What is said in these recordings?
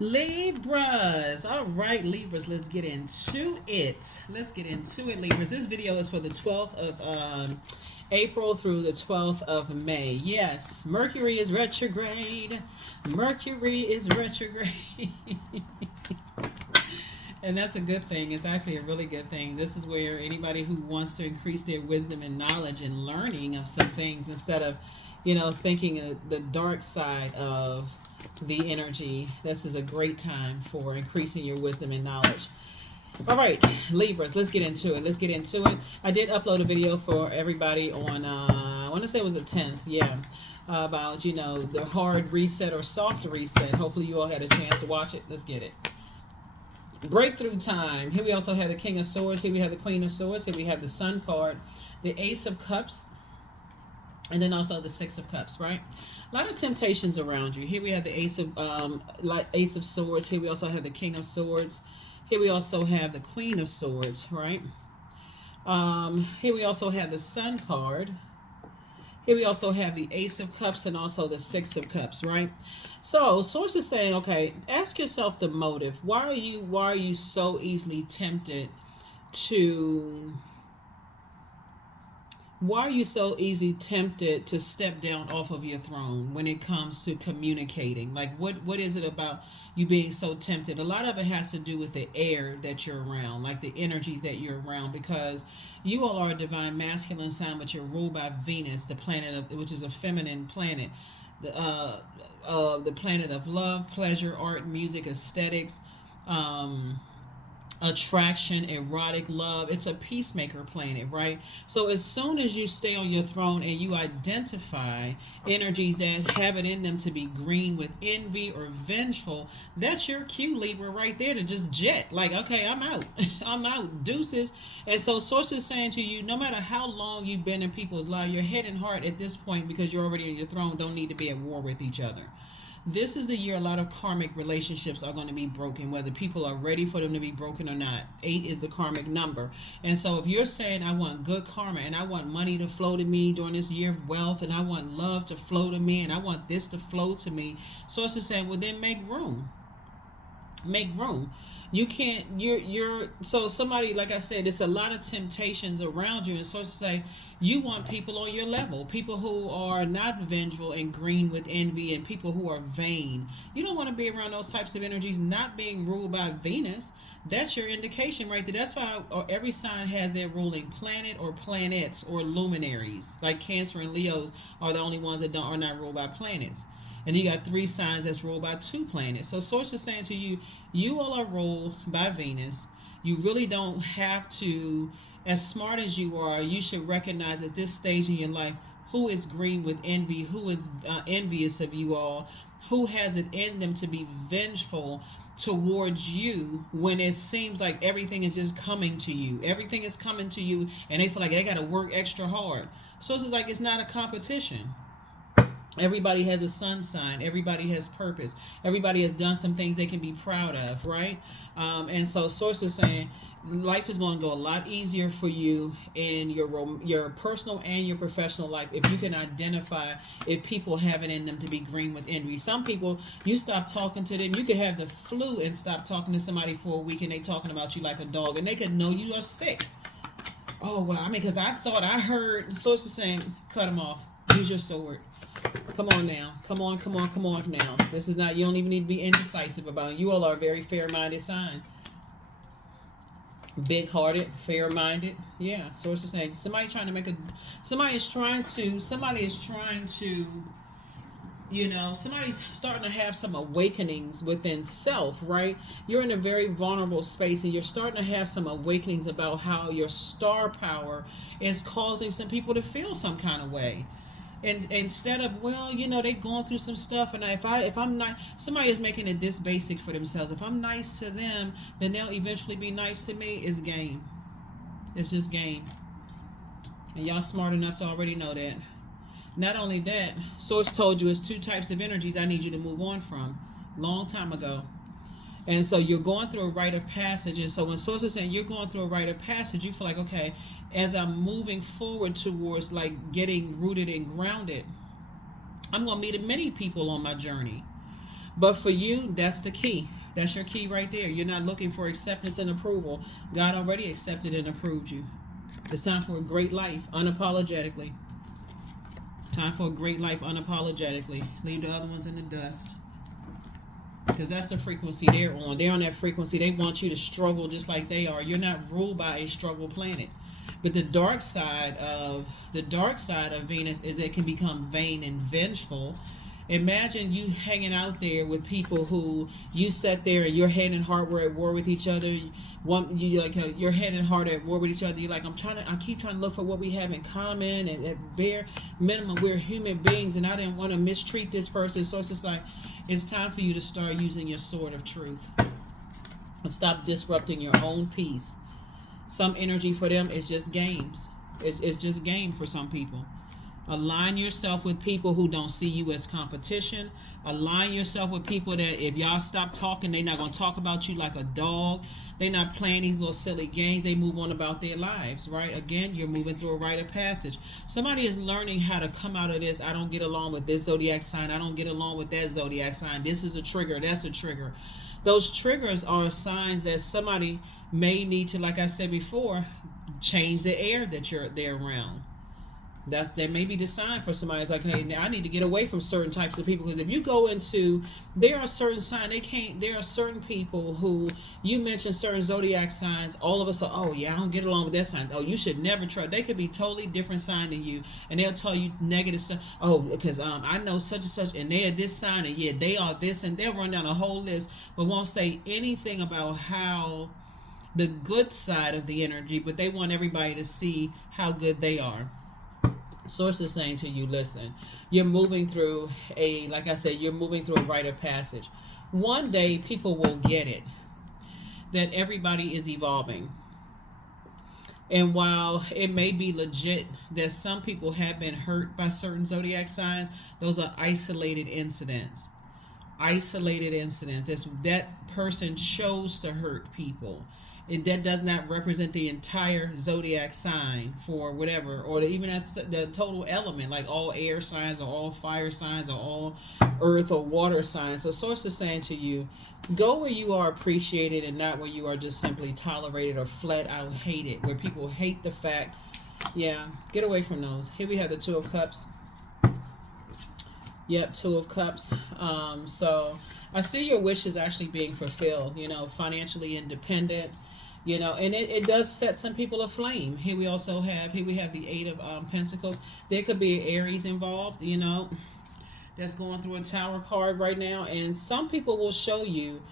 Libras. All right, Libras, let's get into it. Libras. This video is for the 12th of April through the 12th of May. Yes, Mercury is retrograde. Mercury is retrograde. And that's a good thing. It's actually a really good thing. This is where anybody who wants to increase their wisdom and knowledge and learning of some things instead of, thinking of the dark side of the energy, this is a great time for increasing your wisdom and knowledge. All right, Libras, let's get into it. I did upload a video for everybody on, I want to say it was the 10th, yeah, about, the hard reset or soft reset. Hopefully you all had a chance to watch it. Let's get it. Breakthrough time. Here we also have the King of Swords. Here we have the Queen of Swords. Here we have the Sun card, the Ace of Cups, and then also the Six of Cups, right? A lot of temptations around you. Here we have the Ace of Swords. Here we also have the King of Swords. Here we also have the Queen of Swords, right? Here we also have the Sun card. Here we also have the Ace of Cups and also the Six of Cups, right? So, Source is saying, okay, ask yourself the motive. Why are you so easily tempted to... Why are you so easily tempted to step down off of your throne when it comes to communicating? Like, what is it about you being so tempted? A lot of it has to do with the air that you're around, like the energies that you're around, because you all are a divine masculine sign, but you're ruled by Venus, the planet which is a feminine planet, the planet of love, pleasure, art, music, aesthetics, attraction, erotic love. It's a peacemaker planet, right? So as soon as you stay on your throne and you identify energies that have it in them to be green with envy or vengeful, that's your cue, Libra, right there to just jet. Like, okay, I'm out. I'm out. Deuces. And so Source is saying to you, no matter how long you've been in people's lives, your head and heart at this point, because you're already on your throne, don't need to be at war with each other. This is the year a lot of karmic relationships are going to be broken, whether people are ready for them to be broken or not. 8 is the karmic number. And so if you're saying, I want good karma and I want money to flow to me during this year of wealth and I want love to flow to me and I want this to flow to me, Source is saying, well, then make room. Make room. You can't, so somebody, like I said, there's a lot of temptations around you. And so to say, you want people on your level, people who are not vengeful and green with envy and people who are vain. You don't want to be around those types of energies, not being ruled by Venus. That's your indication right there. That's why every sign has their ruling planet or planets or luminaries. Like Cancer and Leos are the only ones that are not ruled by planets. And you got 3 signs that's ruled by 2 planets. So Source is saying to you, you all are ruled by Venus. You really don't have to, as smart as you are, you should recognize at this stage in your life who is green with envy, who is envious of you all, who has it in them to be vengeful towards you when it seems like everything is just coming to you. Everything is coming to you and they feel like they got to work extra hard. So it's like it's not a competition. Everybody has a sun sign. Everybody has purpose. Everybody has done some things they can be proud of, right? And so Source is saying life is going to go a lot easier for you in your personal and your professional life if you can identify if people have it in them to be green with envy. Some people, you stop talking to them. You could have the flu and stop talking to somebody for a week and they talking about you like a dog and they could know you are sick. Oh, well, I mean, because I thought I heard Source is saying, cut them off. Use your sword. Come on now. Come on now. This is not, you don't even need to be indecisive about it. You all are a very fair-minded sign. Big-hearted, fair-minded. Yeah, Source is saying somebody is trying to, somebody's starting to have some awakenings within self, right? You're in a very vulnerable space and you're starting to have some awakenings about how your star power is causing some people to feel some kind of way. And instead of, well, they're going through some stuff, and if I'm not, somebody is making it this basic for themselves. If I'm nice to them, then they'll eventually be nice to me. It's game. It's just game. And y'all smart enough to already know that. Not only that, Source told you it's 2 types of energies I need you to move on from long time ago. And so you're going through a rite of passage. And so when Source is saying you're going through a rite of passage, you feel like, okay, as I'm moving forward towards like getting rooted and grounded, I'm going to meet many people on my journey. But for you, that's the key. That's your key right there. You're not looking for acceptance and approval. God already accepted and approved you. It's time for a great life, unapologetically. Time for a great life, unapologetically. Leave the other ones in the dust. Because that's the frequency they're on. They're on that frequency. They want you to struggle just like they are. You're not ruled by a struggle planet. But the dark side of Venus is it can become vain and vengeful. Imagine you hanging out there with people who you sat there and your head and heart were at war with each other. Your head and heart at war with each other. You're like, I keep trying to look for what we have in common, and at bare minimum, we're human beings, and I didn't want to mistreat this person. So it's just like, it's time for you to start using your sword of truth and stop disrupting your own peace. Some energy for them is just games. It's just game for some people. Align yourself with people who don't see you as competition. Align yourself with people that if y'all stop talking, they're not going to talk about you like a dog. They're not playing these little silly games. They move on about their lives, right? Again, you're moving through a rite of passage. Somebody is learning how to come out of this. I don't get along with this zodiac sign. I don't get along with that zodiac sign. This is a trigger. That's a trigger. Those triggers are signs that somebody may need to, like I said before, change the air that they're around. That may be the sign for somebody. It's like, hey, now I need to get away from certain types of people, because if you go into, there are certain signs there are certain people who you mention certain zodiac signs, all of us are, oh yeah, I don't get along with that sign. Oh, you should never trust. They could be totally different sign than you, and they'll tell you negative stuff. Oh, because I know such and such, and they're this sign, and yeah, they are this, and they'll run down a whole list, but won't say anything about how the good side of the energy, but they want everybody to see how good they are. Source is saying to you, listen, you're moving through like I said, you're moving through a rite of passage. One day people will get it, that everybody is evolving. And while it may be legit that some people have been hurt by certain zodiac signs, those are isolated incidents. It's that person chose to hurt people. That does not represent the entire zodiac sign for whatever, or even the total element, like all air signs or all fire signs or all earth or water signs. So source is saying to you, go where you are appreciated and not where you are just simply tolerated or flat out hated, where people hate the fact. Yeah, get away from those. Here we have the Two of Cups. Yep, Two of Cups. So I see your wishes actually being fulfilled, financially independent. And it does set some people aflame. Here we have the Eight of Pentacles. There could be an Aries involved, that's going through a Tower card right now. And some people will show you,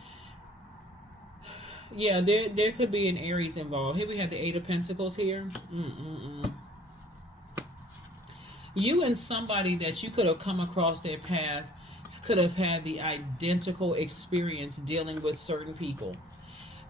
there could be an Aries involved. Here we have the Eight of Pentacles here. You and somebody that you could have come across their path could have had the identical experience dealing with certain people.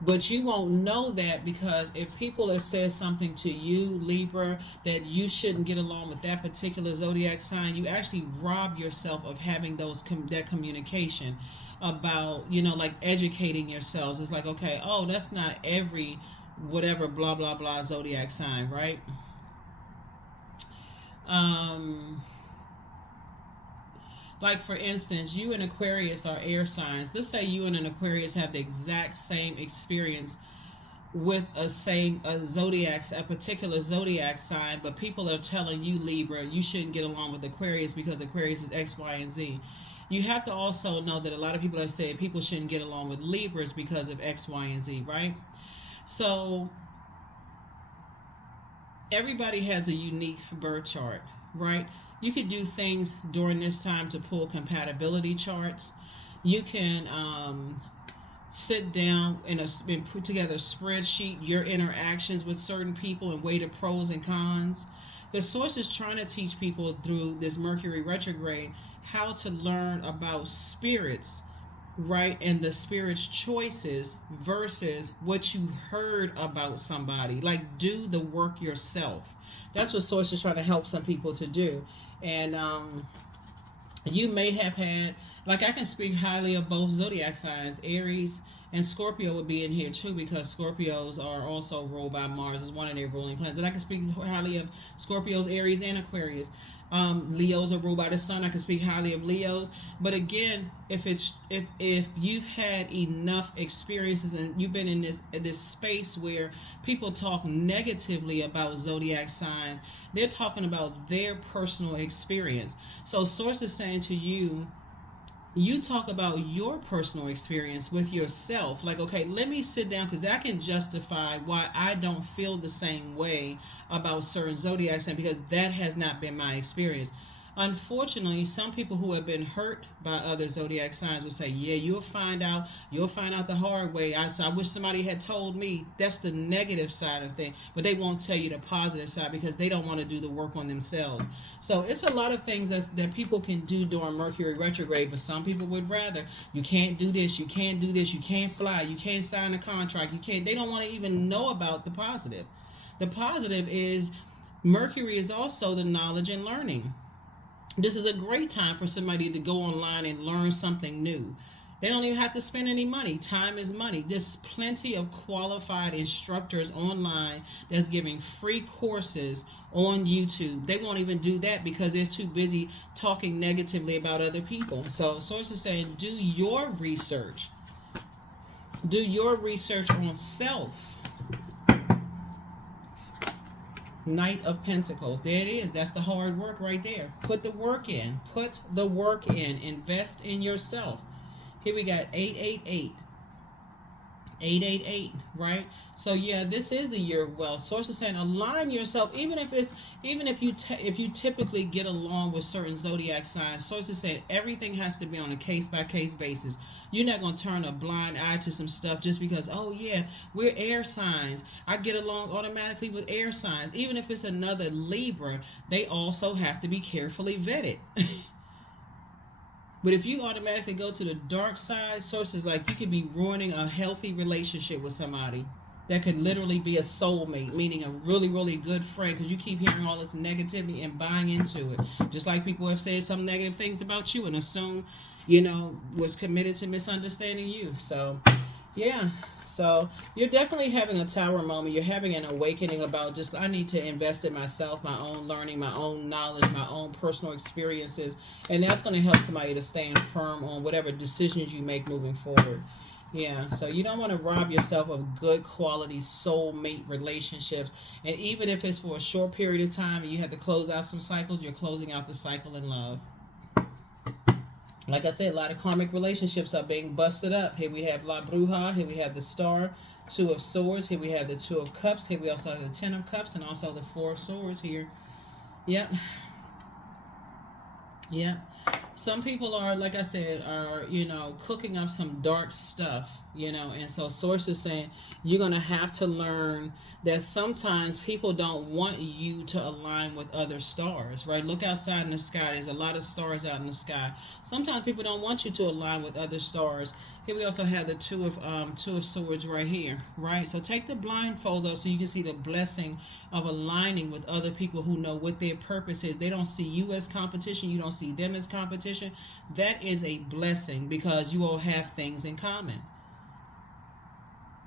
But you won't know that, because if people have said something to you, Libra, that you shouldn't get along with that particular zodiac sign, you actually rob yourself of having that communication about, like educating yourselves. It's like, okay, oh, that's not every whatever blah blah blah zodiac sign, right? Like, for instance, you and Aquarius are air signs. Let's say you and an Aquarius have the exact same experience with a particular zodiac sign, but people are telling you, Libra, you shouldn't get along with Aquarius because Aquarius is X, Y, and Z. You have to also know that a lot of people have said people shouldn't get along with Libras because of X, Y, and Z, right? So everybody has a unique birth chart, right? You could do things during this time to pull compatibility charts. You can sit down and put together a spreadsheet, your interactions with certain people, and weigh the pros and cons. The source is trying to teach people through this Mercury retrograde how to learn about spirits, right? And the spirit's choices versus what you heard about somebody. Like, do the work yourself. That's what source is trying to help some people to do. And you may have had, like, I can speak highly of both zodiac signs. Aries and Scorpio would be in here too, because Scorpios are also ruled by Mars as one of their ruling planets. And I can speak highly of Scorpios, Aries, and Aquarius. Leos are ruled by the sun. I can speak highly of Leos, but again, if you've had enough experiences and you've been in this space where people talk negatively about zodiac signs, they're talking about their personal experience. So source is saying to you, you talk about your personal experience with yourself. Like, okay, let me sit down because that can justify why I don't feel the same way about certain zodiac signs because that has not been my experience. Unfortunately, some people who have been hurt by other zodiac signs will say, "Yeah, you'll find out the hard way." I wish somebody had told me. That's the negative side of things, but they won't tell you the positive side because they don't want to do the work on themselves. So it's a lot of things that people can do during Mercury retrograde, but some people would rather. You can't do this. You can't do this. You can't fly. You can't sign a contract. You can't. They don't want to even know about the positive. The positive is Mercury is also the knowledge and learning. This is a great time for somebody to go online and learn something new. They don't even have to spend any money. Time is money. There's plenty of qualified instructors online that's giving free courses on YouTube. They won't even do that because they're too busy talking negatively about other people. So sources saying do your research. Do your research on self. Knight of Pentacles. There it is. That's the hard work right there. Put the work in. Put the work in. Invest in yourself. Here we got 888. 888, right? So yeah, this is the year of wealth. Sources saying align yourself, even if you typically get along with certain zodiac signs. Sources saying everything has to be on a case by case basis. You're not gonna turn a blind eye to some stuff just because, oh yeah, we're air signs. I get along automatically with air signs. Even if it's another Libra, they also have to be carefully vetted. But if you automatically go to the dark side, sources like you could be ruining a healthy relationship with somebody that could literally be a soulmate, meaning a really, really good friend, because you keep hearing all this negativity and buying into it. Just like people have said some negative things about you and assume, was committed to misunderstanding you. So, yeah. So you're definitely having a tower moment. You're having an awakening about just, I need to invest in myself, my own learning, my own knowledge, my own personal experiences. And that's going to help somebody to stand firm on whatever decisions you make moving forward. Yeah, so you don't want to rob yourself of good quality soulmate relationships. And even if it's for a short period of time and you have to close out some cycles, you're closing out the cycle in love. Like I said, a lot of karmic relationships are being busted up. Here we have La Bruja. Here we have the Star, Two of Swords. Here we have the Two of Cups. Here we also have the Ten of Cups and also the Four of Swords here. Yep. Yep. Some people are, like I said, are, cooking up some dark stuff, and so sources saying you're going to have to learn that sometimes people don't want you to align with other stars, right? Look outside in the sky. There's a lot of stars out in the sky. Sometimes people don't want you to align with other stars. Here we also have the Two of Swords right here, right? So take the blindfolds off so you can see the blessing of aligning with other people who know what their purpose is. They don't see you as competition. You don't see them as competition. That is a blessing because you all have things in common.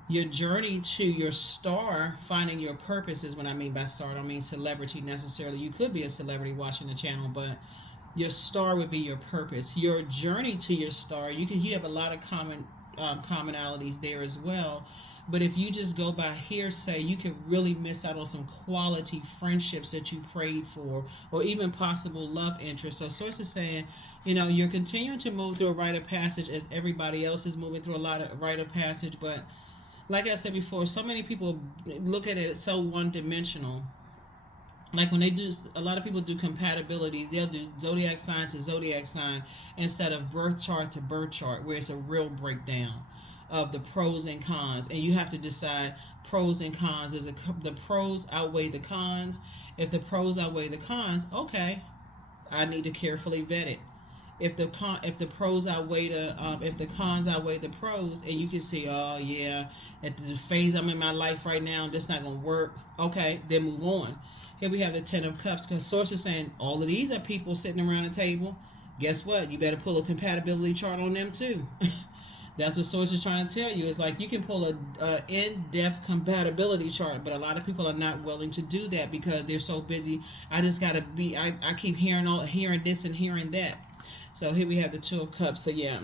Your journey to your star, finding your purpose is what I mean by star. I don't mean celebrity necessarily. You could be a celebrity watching the channel, but your star would be your purpose. Your journey to your star, you have a lot of commonalities there as well. But if you just go by hearsay, you can really miss out on some quality friendships that you prayed for, or even possible love interests. So sources saying, you're continuing to move through a rite of passage as everybody else is moving through a lot of rite of passage. But like I said before, so many people look at it so one-dimensional. Like when a lot of people do compatibility, they'll do zodiac sign to zodiac sign instead of birth chart to birth chart, where it's a real breakdown of the pros and cons. And you have to decide pros and cons. The pros outweigh the cons? If the pros outweigh the cons, okay, I need to carefully vet it. If the cons outweigh the pros, and you can see, oh yeah, at the phase I'm in my life right now, this not gonna work. Okay, then move on. Here we have the Ten of Cups, because sources saying all of these are people sitting around the table. Guess what? You better pull a compatibility chart on them too. That's what source is trying to tell you. It's like you can pull a in-depth compatibility chart, but a lot of people are not willing to do that because they're so busy. I just gotta be. I keep hearing this and hearing that. So here we have the Two of Cups. So yeah,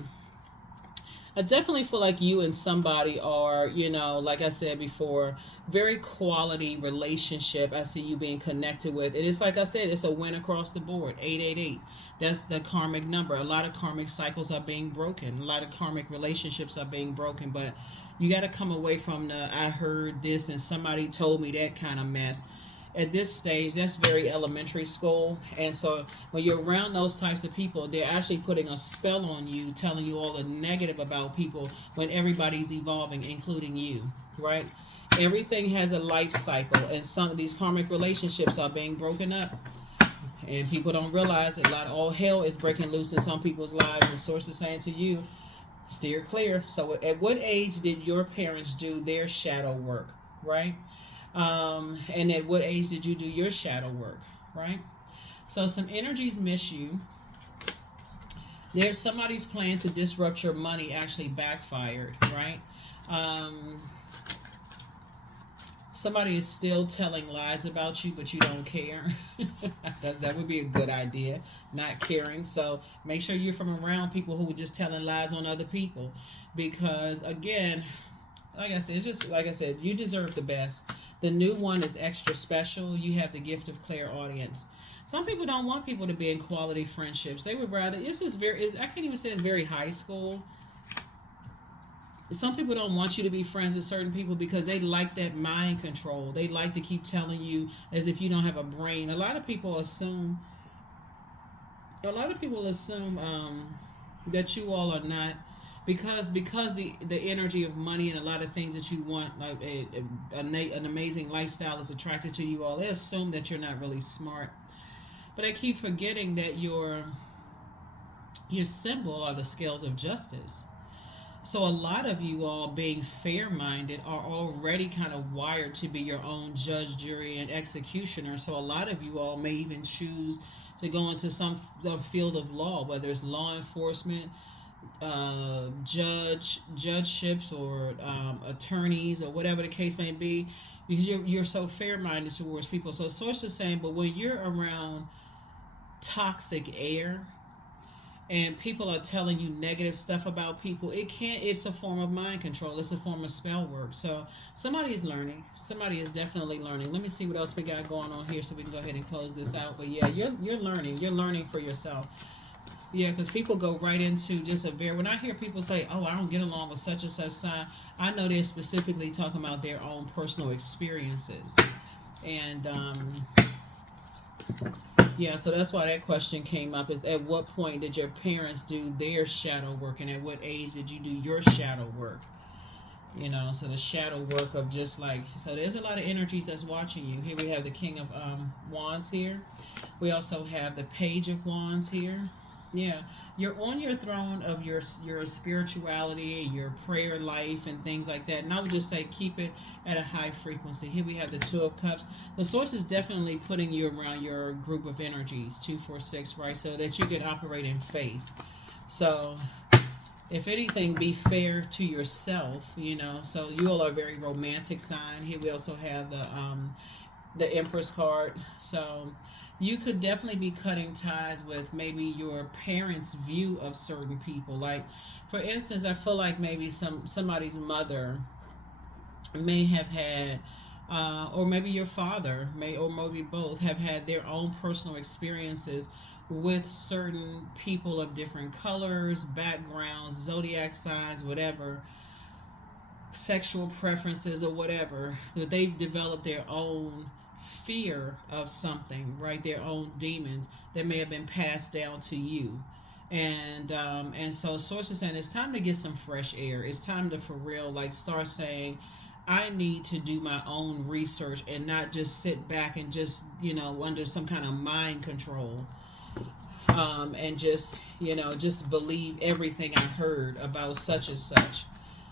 I definitely feel like you and somebody are, like I said before, very quality relationship. I see you being connected with. And it's like I said, it's a win across the board. 888. That's the karmic number. A lot of karmic cycles are being broken. A lot of karmic relationships are being broken. But you got to come away from the I heard this and somebody told me that kind of mess. At this stage, that's very elementary school. And so when you're around those types of people, they're actually putting a spell on you, telling you all the negative about people when everybody's evolving, including you, right? Everything has a life cycle, and some of these karmic relationships are being broken up. And people don't realize that all hell is breaking loose in some people's lives. And source is saying to you, steer clear. So at what age did your parents do their shadow work, right? And at what age did you do your shadow work, right? So some energies miss you. There's somebody's plan to disrupt your money actually backfired, right? Somebody is still telling lies about you, but you don't care. that would be a good idea, not caring. So make sure you're from around people who are just telling lies on other people. Because, again, like I said, it's just like I said, you deserve the best. The new one is extra special. You have the gift of clairaudience. Some people don't want people to be in quality friendships. They would rather, I can't even say it's very high school. Some people don't want you to be friends with certain people because they like that mind control. They like to keep telling you as if you don't have a brain. A lot of people assume that you all are not, because the energy of money and a lot of things that you want, like an amazing lifestyle, is attracted to you all. They assume that you're not really smart, but I keep forgetting that your symbol are the scales of justice. So a lot of you all, being fair-minded, are already kind of wired to be your own judge, jury, and executioner. So a lot of you all may even choose to go into some field of law, whether it's law enforcement, judgeships, or attorneys, or whatever the case may be, because you're so fair-minded towards people. So source is saying, but when you're around toxic air, and people are telling you negative stuff about people, it's a form of mind control. It's a form of spell work. So somebody is learning. Somebody is definitely learning. Let me see what else we got going on here so we can go ahead and close this out. But yeah, you're learning. You're learning for yourself. Yeah, because people go right into just when I hear people say, oh, I don't get along with such and such sign, I know they're specifically talking about their own personal experiences. And yeah, so that's why that question came up, is at what point did your parents do their shadow work, and at what age did you do your shadow work? So the shadow work of just like, so there's a lot of energies that's watching you. Here we have the King of Wands here. We also have the Page of Wands here. Yeah, you're on your throne of your spirituality, your prayer life, and things like that. And I would just say keep it at a high frequency. Here we have the Two of Cups. The source is definitely putting you around your group of energies, 2, 4, 6, right? So that you can operate in faith. So if anything, be fair to yourself, So you all are a very romantic sign. Here we also have the Empress card. So you could definitely be cutting ties with maybe your parents' view of certain people. Like, for instance, I feel like maybe somebody's mother may have had, or maybe your father or maybe both, have had their own personal experiences with certain people of different colors, backgrounds, zodiac signs, whatever, sexual preferences or whatever, that they've developed their own fear of something, right? Their own demons that may have been passed down to you. And so source is saying it's time to get some fresh air. It's time to, for real, like, start saying, I need to do my own research and not just sit back and just, under some kind of mind control. And just believe everything I heard about such and such.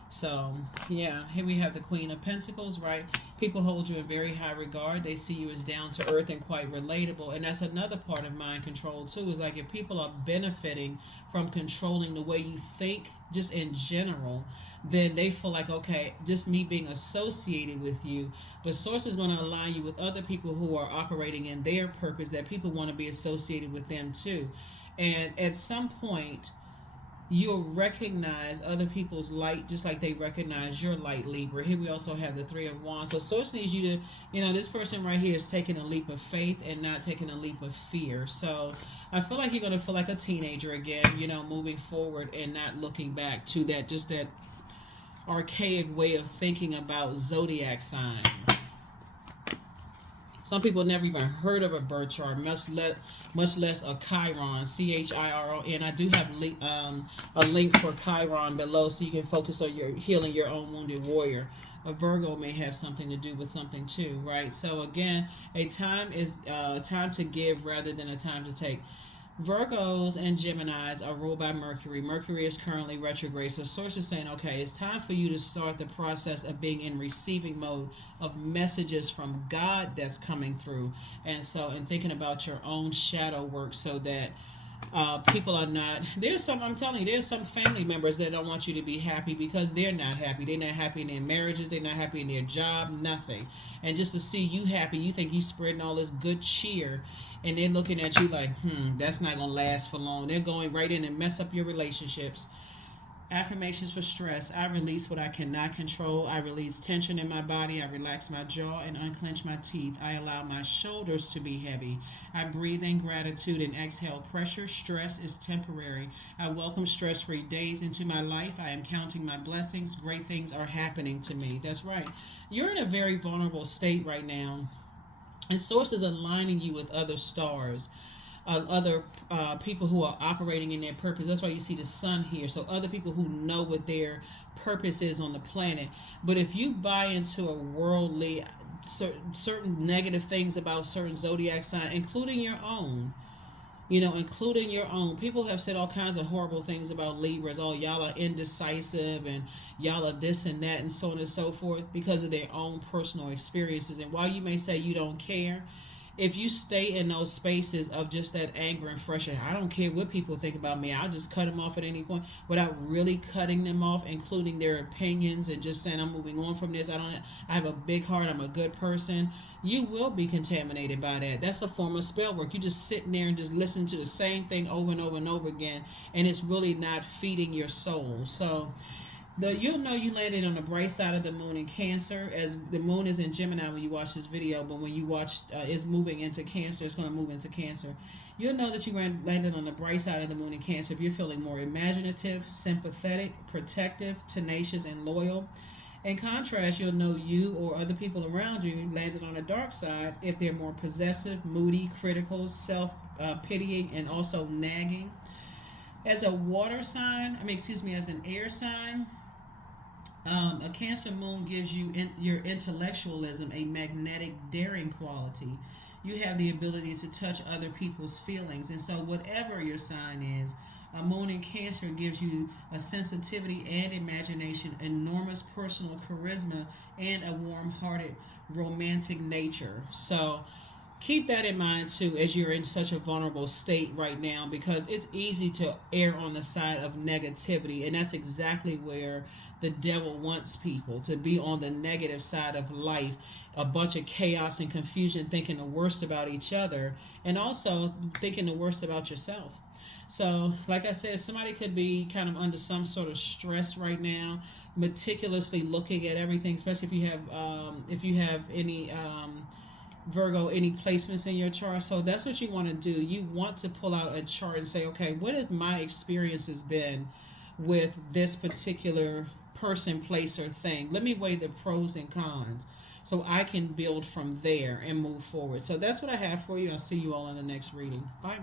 So, yeah, here we have the Queen of Pentacles, right? People hold you in very high regard. They see you as down to earth and quite relatable. And that's another part of mind control, too, is like if people are benefiting from controlling the way you think, just in general, then they feel like, okay, just me being associated with you. But Source is going to align you with other people who are operating in their purpose, that people want to be associated with them, too. And at some point, you'll recognize other people's light just like they recognize your light, Libra. Here we also have the Three of Wands. So Source needs you to, this person right here is taking a leap of faith and not taking a leap of fear. So I feel like you're going to feel like a teenager again, moving forward and not looking back to that archaic way of thinking about zodiac signs. Some people never even heard of a birth chart, much less a Chiron, Chiron. I do have a link for Chiron below, so you can focus on your healing your own wounded warrior. A Virgo may have something to do with something too, right? So again, a time is time to give rather than a time to take. Virgos and Geminis are ruled by Mercury. Mercury is currently retrograde. So Source is saying, okay, it's time for you to start the process of being in receiving mode of messages from God that's coming through. And thinking about your own shadow work so that people are not, I'm telling you, there's some family members that don't want you to be happy because they're not happy. They're not happy in their marriages. They're not happy in their job, nothing. And just to see you happy, you think you spreading all this good cheer, and they're looking at you like, that's not going to last for long. They're going right in and mess up your relationships. Affirmations for stress. I release what I cannot control. I release tension in my body. I relax my jaw and unclench my teeth. I allow my shoulders to be heavy. I breathe in gratitude and exhale pressure. Stress is temporary. I welcome stress-free days into my life. I am counting my blessings. Great things are happening to me. That's right. You're in a very vulnerable state right now. And Source is aligning you with other stars, other people who are operating in their purpose. That's why you see the sun here. So other people who know what their purpose is on the planet. But if you buy into a worldly, certain negative things about certain zodiac signs, including your own, people have said all kinds of horrible things about Libras. Oh, y'all are indecisive and y'all are this and that and so on and so forth because of their own personal experiences. And while you may say you don't care, if you stay in those spaces of just that anger and frustration, I don't care what people think about me, I'll just cut them off at any point without really cutting them off, including their opinions, and just saying I'm moving on from this. I have a big heart, I'm a good person. You will be contaminated by that. That's a form of spell work. You just sitting there and just listen to the same thing over and over and over again, and it's really not feeding your soul. So you'll know you landed on the bright side of the moon in Cancer, as the moon is in Gemini when you watch this video, but when you watch it's moving into Cancer, it's going to move into Cancer. You'll know that you landed on the bright side of the moon in Cancer if you're feeling more imaginative, sympathetic, protective, tenacious, and loyal. In contrast, you'll know you or other people around you landed on the dark side if they're more possessive, moody, critical, self-pitying, and also nagging. As a water sign, as an air sign, a Cancer moon gives you your intellectualism a magnetic, daring quality. You have the ability to touch other people's feelings. And so whatever your sign is, a moon in Cancer gives you a sensitivity and imagination, enormous personal charisma, and a warm-hearted, romantic nature. So keep that in mind too as you're in such a vulnerable state right now, because it's easy to err on the side of negativity, and that's exactly where the devil wants people to be, on the negative side of life. A bunch of chaos and confusion, thinking the worst about each other and also thinking the worst about yourself. So like I said, somebody could be kind of under some sort of stress right now, meticulously looking at everything, especially if you have any Virgo, any placements in your chart. So that's what you want to do. You want to pull out a chart and say, okay, what have my experiences been with this particular person, place, or thing? Let me weigh the pros and cons so I can build from there and move forward. So that's what I have for you. I'll see you all in the next reading. Bye.